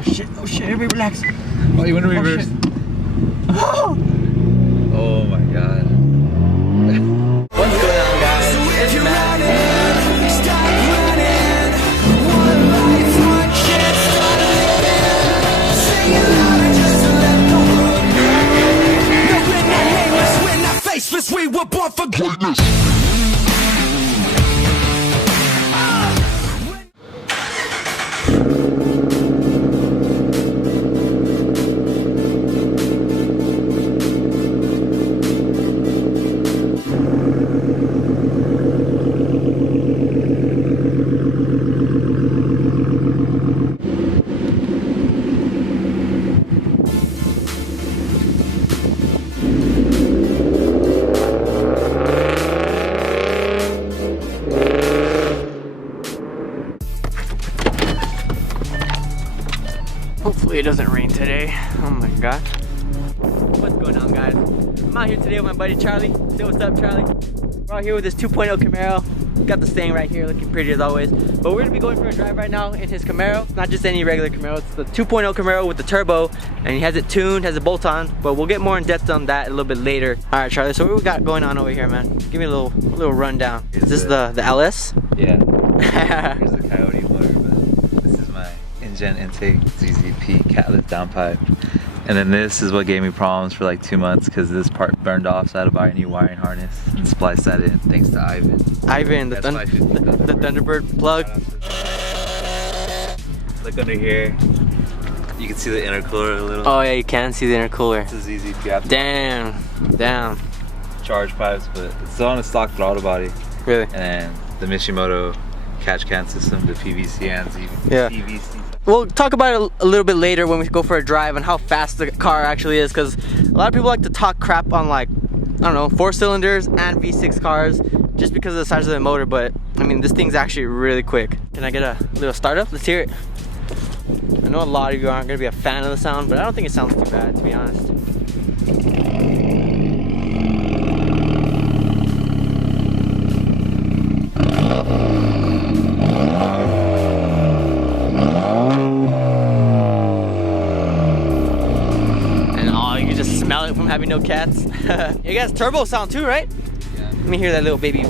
Oh shit, everybody relax. Oh, you want to reverse? Oh, Oh my god. what's going on, guys? So if you're running, stop running. One life, one chance, start living. Sing it louder just to let the world know. No, we're not nameless, we're not faceless, we were born for greatness. Hopefully it doesn't rain today. Oh my god. What's going on, guys? I'm out here today with my buddy Charlie. Say what's up, Charlie. We're out here with this 2.0 Camaro. Got the Stang right here, looking pretty as always. But we're gonna be going for a drive right now in his Camaro. Not just any regular Camaro, it's the 2.0 Camaro with the turbo. And he has it tuned, has a bolt on. But we'll get more in depth on that a little bit later. Alright, Charlie, so what we got going on over here, man? Give me a little rundown. Is this the LS? Yeah. Here's the Coyote motor, but this is my Injen intake ZZP Catless Downpipe. And then this is what gave me problems for like 2 months because this part burned off, so I had to buy a new wiring harness and splice that in thanks to Ivan. Ivan, the Thunderbird plug. Look under here. You can see the intercooler a little. Oh yeah, you can see the intercooler. It's a ZZP. Damn. Charge pipes, but it's still on a stock throttle body. Really? And then the Mishimoto catch can system, the PVC and PVC. We'll talk about it a little bit later when we go for a drive and how fast the car actually is, because a lot of people like to talk crap on, like, I don't know, 4 cylinders and V6 cars just because of the size of the motor, but I mean this thing's actually really quick. Can I get a little startup? Let's hear it. I know a lot of you aren't gonna be a fan of the sound, but I don't think it sounds too bad, to be honest. Smell it from having no cats. You guys turbo sound too, right? Yeah. Let me hear that little baby. Woo!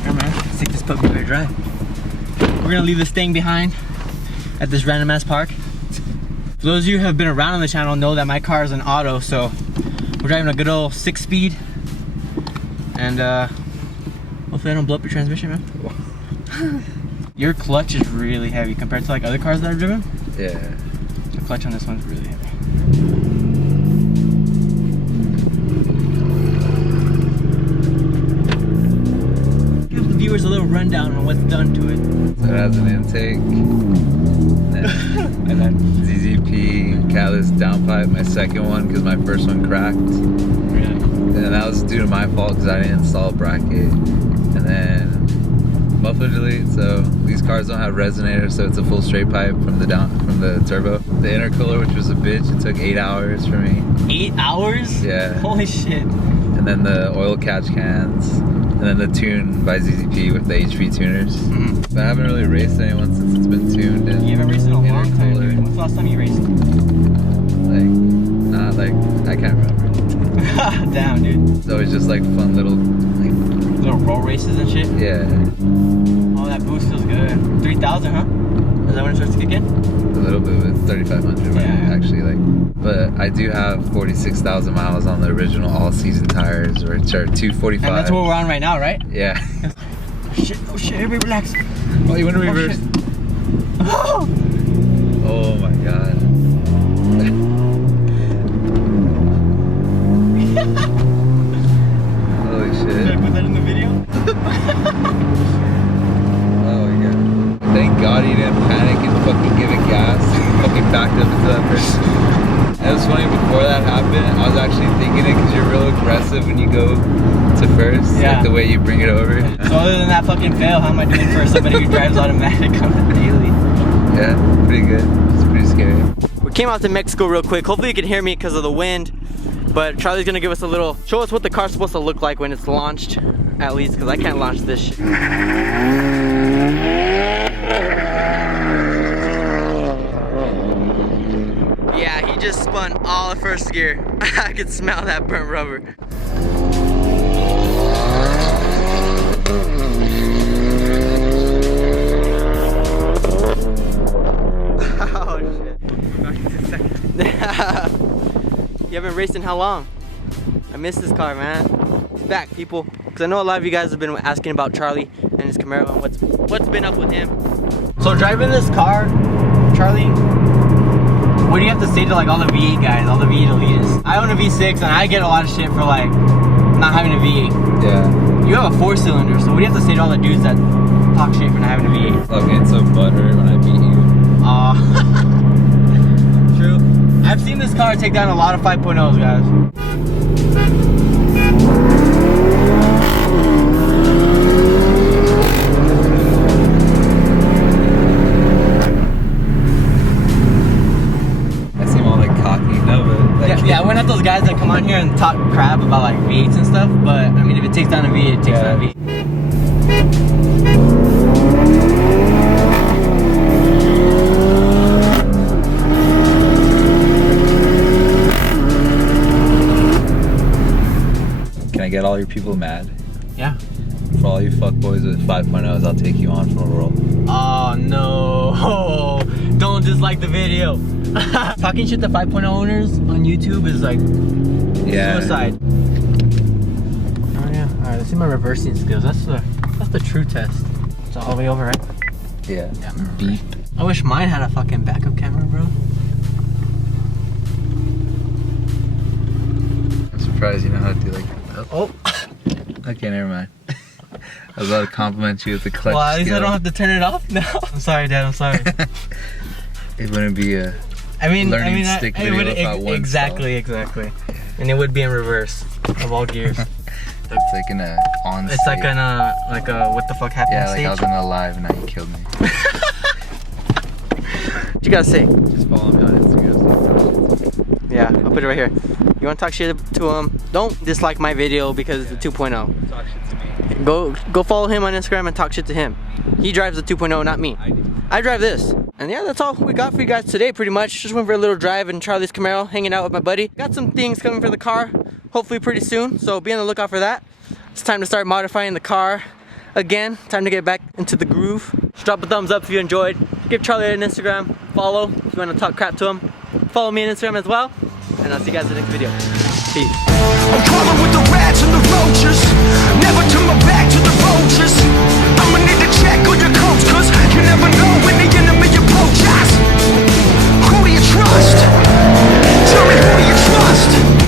Alright, man, let's take this puppy for a drive. We're gonna leave this thing behind at this random ass park. For those of you who have been around on the channel know that my car is an auto, so we're driving a good old 6-speed, and hopefully I don't blow up your transmission, man. Your clutch is really heavy compared to like other cars that I've driven. Yeah. The clutch on this one's really heavy. Give the viewers a little rundown on what's done to it. So it has an intake, and then ZZP Catless Downpipe, my second one because my first one cracked. Really? And that was due to my fault because I didn't install a bracket. And then Muffler Delete, so these cars don't have resonators, so it's a full straight pipe from the turbo. The intercooler, which was a bitch, it took 8 hours for me. 8 hours? Yeah. Holy shit. And then the oil catch cans, and then the tune by ZZP with the HP Tuners. But I haven't really raced anyone since it's been tuned. And you haven't raced in a long time, dude. When's the last time you raced? I can't remember. Damn, dude. So it's just like fun little roll races and shit? Yeah. Oh, that boost feels good. 3,000, huh? Is that when it starts to kick in? A little bit with 3,500, yeah. Actually, but I do have 46,000 miles on the original all-season tires, which are 245. And that's what we're on right now, right? Yeah. Oh shit, everybody relax. Oh, you want to reverse? Oh, Oh my god. Holy shit. Should I put that in the video? Oh my god. Thank God he didn't panic and fucking give it gas and fucking backed up into that person. It was funny, before that happened, I was actually thinking it because you're real aggressive when you go to first. Yeah. Like the way you bring it over. So other than that fucking fail, how am I doing for somebody who drives automatic on the daily? Yeah, pretty good. It's pretty scary. We came out to Mexico real quick. Hopefully you can hear me because of the wind. But Charlie's gonna give us a little, show us what the car's supposed to look like when it's launched, at least, because I can't launch this shit. Yeah, he just spun all of first gear. I could smell that burnt rubber. Oh shit. Back to second. You haven't raced in how long? I miss this car, man. He's back, people. Because I know a lot of you guys have been asking about Charlie and his Camaro and what's been up with him. So driving this car, Charlie, what do you have to say to like all the V8 guys, all the V8 elitists? I own a V6 and I get a lot of shit for like not having a V8. Yeah. You have a 4-cylinder, so what do you have to say to all the dudes that talk shit for not having a V8? Love getting so butthurt when I beat you. Aw. True. I've seen this car take down a lot of 5.0s, guys. Yeah, we're not those guys that come on here and talk crap about like V8s and stuff, but I mean, if it takes down a V8, it takes down a V8. Can I get all your people mad? Yeah. For all you fuckboys with 5.0s, I'll take you on for a roll. Oh no! Don't dislike the video. Talking shit to 5.0 owners on YouTube is like suicide. Oh yeah. Alright, let's see my reversing skills. That's the true test. It's all the way over, right? Yeah. Beep. I wish mine had a fucking backup camera, bro. I'm surprised you know how to do like that. Oh. Okay, never mind. I was about to compliment you with the clutch. Well, at least skill. I don't have to turn it off now. I'm sorry, Dad. I'm sorry. It wouldn't be a learning stick video without one exactly. And it would be in reverse of all gears. It's like an on. It's like like a what the fuck happened? Yeah, like stage? I was in a live and now you killed me. What you gotta say? Just follow me on Instagram. Yeah, I'll put it right here. You wanna talk shit to him? Don't dislike my video because it's the 2.0. Talk shit to me. Go follow him on Instagram and talk shit to him. He drives the 2.0, not me. I drive this. And yeah, that's all we got for you guys today pretty much. Just went for a little drive in Charlie's Camaro, hanging out with my buddy. Got some things coming for the car, hopefully pretty soon, so be on the lookout for that. It's time to start modifying the car again. Time to get back into the groove. Just drop a thumbs up if you enjoyed. Give Charlie an Instagram follow if you want to talk crap to him. Follow me on Instagram as well. And I'll see you guys in the next video. Peace.